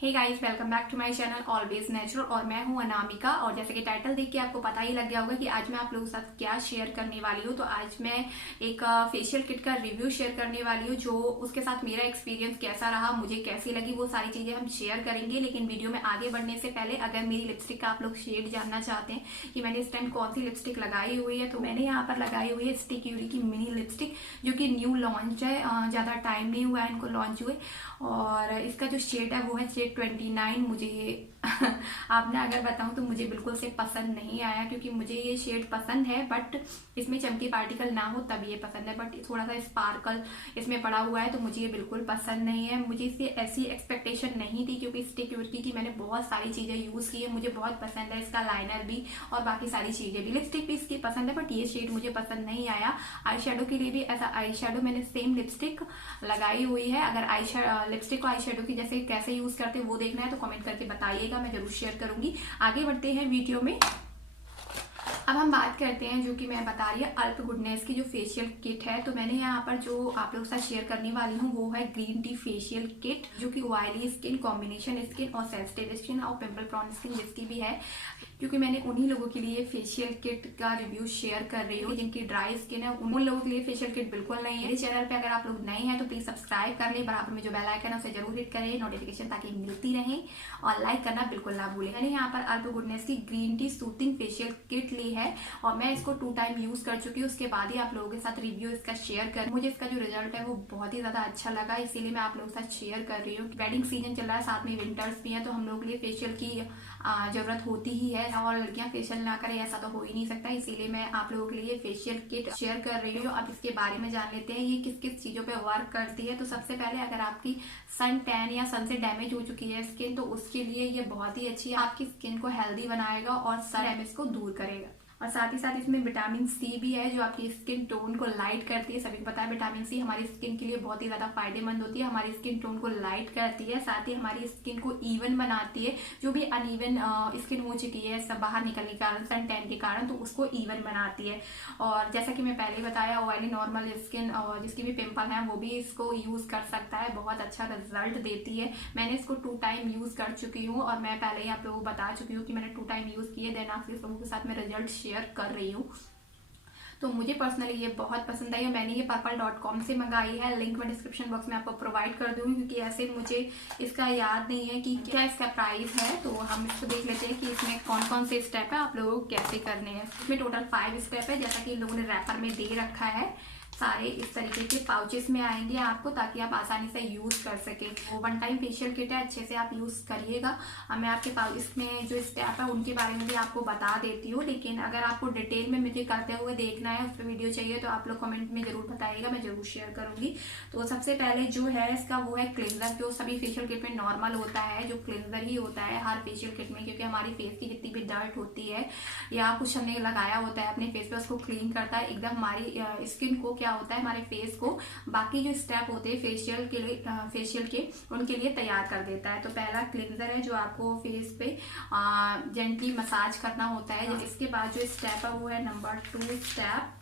Hey guys, welcome back to my channel always natural. और मैं हूं अनामिका। और जैसे कि टाइटल देख के आपको पता ही लग गया होगा कि आज मैं आप लोगों के साथ क्या शेयर करने वाली हूं। तो आज मैं एक फेशियल किट का रिव्यू शेयर करने वाली हूं, जो उसके साथ मेरा एक्सपीरियंस कैसा रहा, मुझे कैसी लगी, वो सारी चीजें हम शेयर करेंगे। लेकिन वीडियो में आगे बढ़ने से पहले अगर मेरी लिपस्टिक का आप लोग शेड जानना चाहते हैं कि मैंने इस टाइम कौन सी लिपस्टिक लगाई हुई है, तो मैंने यहाँ पर लगाई हुई है क्यूरी की मिनी लिपस्टिक, जो कि न्यू लॉन्च है। ज्यादा टाइम नहीं हुआ है इनको लॉन्च हुए। और इसका जो शेड है वो है शेड 29। मुझे ये आपने अगर बताऊं तो मुझे बिल्कुल से पसंद नहीं आया, क्योंकि मुझे ये शेड पसंद है बट इसमें चमकी पार्टिकल ना हो तब ये पसंद है। बट थोड़ा सा स्पार्कल इसमें पड़ा हुआ है तो मुझे ये बिल्कुल पसंद नहीं है। मुझे इससे ऐसी एक्सपेक्टेशन नहीं थी, क्योंकि क्विर्की की मैंने बहुत सारी चीजें यूज की है, मुझे बहुत पसंद है इसका लाइनर भी और बाकी सारी चीजें भी। लिपस्टिक भी इसकी पसंद है बट ये शेड मुझे पसंद नहीं आया। आई शेडो के लिए भी ऐसा आई शेडो मैंने सेम लिपस्टिक लगाई हुई है। अगर लिपस्टिक को आई शेडो की जैसे कैसे यूज करते हैं वो देखना है तो कमेंट करके बताइएगा, मैं जरूर शेयर करूंगी। आगे बढ़ते हैं वीडियो में। अब हम बात करते हैं जो कि मैं बता रही है अल्प गुडनेस की जो फेशियल किट है। तो मैंने यहाँ पर जो आप लोगों के साथ शेयर करने वाली हूँ वो है ग्रीन टी फेशियल किट, जो कि ऑयली स्किन, कॉम्बिनेशन स्किन और सेंसिटिव स्किन और पिंपल प्रॉन स्किन जिसकी भी है, क्योंकि मैंने उन्हीं लोगों के लिए फेशियल किट का रिव्यू शेयर कर रही हूँ जिनकी ड्राई स्किन है। उन लोगों के लिए फेशियल किट बिल्कुल नहीं है। इस चैनल पे अगर आप लोग नए हैं तो प्लीज सब्सक्राइब कर ले, बराबर में जो बेल आइकन है उसे जरूर हिट करें नोटिफिकेशन ताकि मिलती रहे, और लाइक करना बिल्कुल ना भूलें। मैंने यहाँ पर अल्प गुडनेस की green tea soothing facial kit ली है और मैं इसको 2 टाइम यूज कर चुकी हूँ। उसके बाद ही आप लोगों के साथ रिव्यू इसका शेयर कर। मुझे इसका जो रिजल्ट है वो बहुत ही ज्यादा अच्छा लगा, इसीलिए मैं आप लोगों के साथ शेयर कर रही हूँ। वेडिंग सीजन चल रहा है, साथ में विंटर्स भी है, तो हम लोग के लिए फेशियल की जरूरत होती ही है, और लड़कियां फेशियल ना करें ऐसा तो हो ही नहीं सकता। इसीलिए मैं आप लोगों के लिए फेशियल किट शेयर कर रही हूँ। अब इसके बारे में जान लेते हैं ये किस किस चीजों पे वर्क करती है। तो सबसे पहले अगर आपकी सन टैन या सन से डैमेज हो चुकी है स्किन, तो उसके लिए ये बहुत ही अच्छी है। आपकी स्किन को हेल्दी बनाएगा और सन डैमेज को दूर करेगा। और साथ ही साथ इसमें विटामिन सी भी है, जो आपकी स्किन टोन को लाइट करती है। सभी को पता है विटामिन सी हमारी स्किन के लिए बहुत ही ज्यादा फायदेमंद होती है, हमारी स्किन टोन को लाइट करती है, साथ ही हमारी स्किन को इवन बनाती है। जो भी अनइवन स्किन हो चुकी है सब बाहर निकलने के कारण, सन टैन के कारण, तो उसको इवन बनाती है। और जैसा कि मैं पहले ही बताया, ऑयली नॉर्मल स्किन और जिसकी भी पिंपल है वो भी इसको यूज कर सकता है, बहुत अच्छा रिजल्ट देती है। मैंने इसको 2 टाइम यूज कर चुकी हूँ और मैं पहले ही आप लोगों को बता चुकी हूँ कि मैंने 2 टाइम यूज किए, देन आप लोगों के साथ मैं रिजल्ट शेयर कर रही हूँ। तो मुझे पर्सनली ये बहुत पसंद आई और मैंने ये purple.com से मंगाई है। लिंक मैं डिस्क्रिप्शन बॉक्स में आपको प्रोवाइड कर दूंगी, क्योंकि ऐसे मुझे इसका याद नहीं है कि क्या इसका प्राइस है। तो हम इसको देख लेते हैं कि इसमें कौन कौन से स्टेप है, आप लोगों को कैसे करने हैं। इसमें टोटल 5 स्टेप है, जैसा कि इन लोगों ने रैपर में दे रखा है। सारे इस तरीके के पाउचेस में आएंगे आपको, ताकि आप आसानी से यूज कर सके। वो 1 टाइम फेशियल किट है, अच्छे से आप यूज करिएगा। मैं आपके पास इसमें जो स्टेप है उनके बारे में भी आपको बता देती हूँ, लेकिन अगर आपको डिटेल में मुझे करते हुए देखना है, उस पर वीडियो चाहिए तो आप लोग कमेंट में जरूर बताइएगा, मैं जरूर शेयर करूंगी। तो सबसे पहले जो है इसका वो है क्लिनजर, जो सभी फेशियल किट में नॉर्मल होता है, जो क्लिनजर ही होता है हर फेशियल किट में, क्योंकि हमारी फेस की जितनी भी डर्ट होती है या कुछ हमने लगाया होता है अपने फेस पे, उसको क्लीन करता है एकदम। हमारी स्किन को क्या होता है, हमारे फेस को बाकी जो स्टेप होते हैं फेशियल के लिए, फेशियल के उनके लिए तैयार कर देता है। तो पहला क्लिनजर है जो आपको फेस पे जेंटली मसाज करना होता है। इसके बाद जो स्टेप है वो है नंबर 2 स्टेप,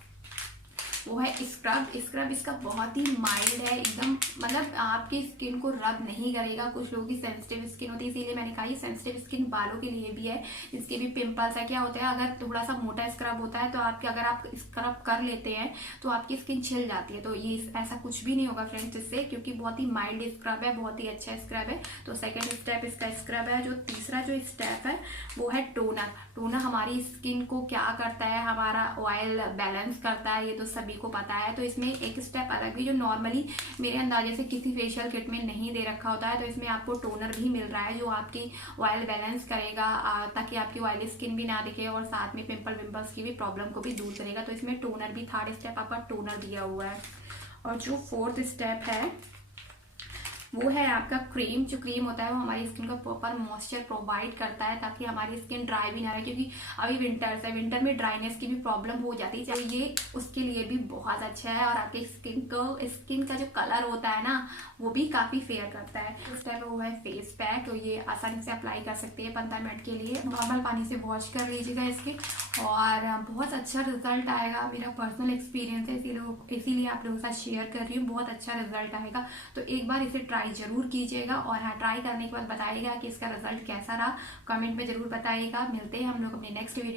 वो है स्क्रब। स्क्रब इसका बहुत ही माइल्ड है एकदम, मतलब आपकी स्किन को रब नहीं करेगा। कुछ लोगों की सेंसिटिव स्किन होती है, इसीलिए मैंने कहा ये सेंसिटिव स्किन बालों के लिए भी है, जिसके भी पिंपल्स है। क्या होता है, अगर थोड़ा सा मोटा स्क्रब होता है तो आपके, अगर आप स्क्रब कर लेते हैं तो आपकी स्किन छिल जाती है। तो ये ऐसा कुछ भी नहीं होगा फ्रेंड्स इससे, क्योंकि बहुत ही माइल्ड स्क्रब है, बहुत ही अच्छा स्क्रब है। तो सेकेंड स्टेप इसका स्क्रब है। जो तीसरा जो स्टेप है वो है टोनर। टोनर हमारी स्किन को क्या करता है, हमारा ऑयल बैलेंस करता है, ये तो सभी को पता है। तो इसमें एक स्टेप अलग भी, जो नॉर्मली मेरे अंदाजे से किसी फेशियल किट में नहीं दे रखा होता है। तो इसमें आपको टोनर भी मिल रहा है, जो आपकी ऑयल बैलेंस करेगा, ताकि आपकी ऑयली स्किन भी ना दिखे, और साथ में पिंपल्स की भी प्रॉब्लम को भी दूर करेगा। तो इसमें टोनर भी, 3rd स्टेप आपका टोनर दिया हुआ है। और जो 4th स्टेप है वो है आपका क्रीम। जो क्रीम होता है वो हमारी स्किन को प्रॉपर मॉइस्चर प्रोवाइड करता है, ताकि हमारी स्किन ड्राई भी ना रहे, क्योंकि अभी विंटर्स है, विंटर में ड्राइनेस की भी प्रॉब्लम हो जाती है। तो ये उसके लिए भी बहुत अच्छा है, और आपके स्किन का जो कलर होता है ना वो भी काफी फेयर करता है। उस टाइम वो है फेस पैक, तो ये आसानी से अप्लाई कर सकते हैं 15 मिनट के लिए। नॉर्मल पानी से वॉश कर लीजिएगा इसके, और बहुत अच्छा रिजल्ट आएगा। मेरा पर्सनल एक्सपीरियंस है, इसीलिए आप लोगों के साथ शेयर कर रही हूँ, बहुत अच्छा रिजल्ट आएगा। तो एक बार इसे ट्राई जरूर कीजिएगा। और हाँ, ट्राई करने के बाद बताइएगा कि इसका रिजल्ट कैसा रहा, कमेंट में जरूर बताइएगा। मिलते हैं हम लोग अपने नेक्स्ट वीडियो।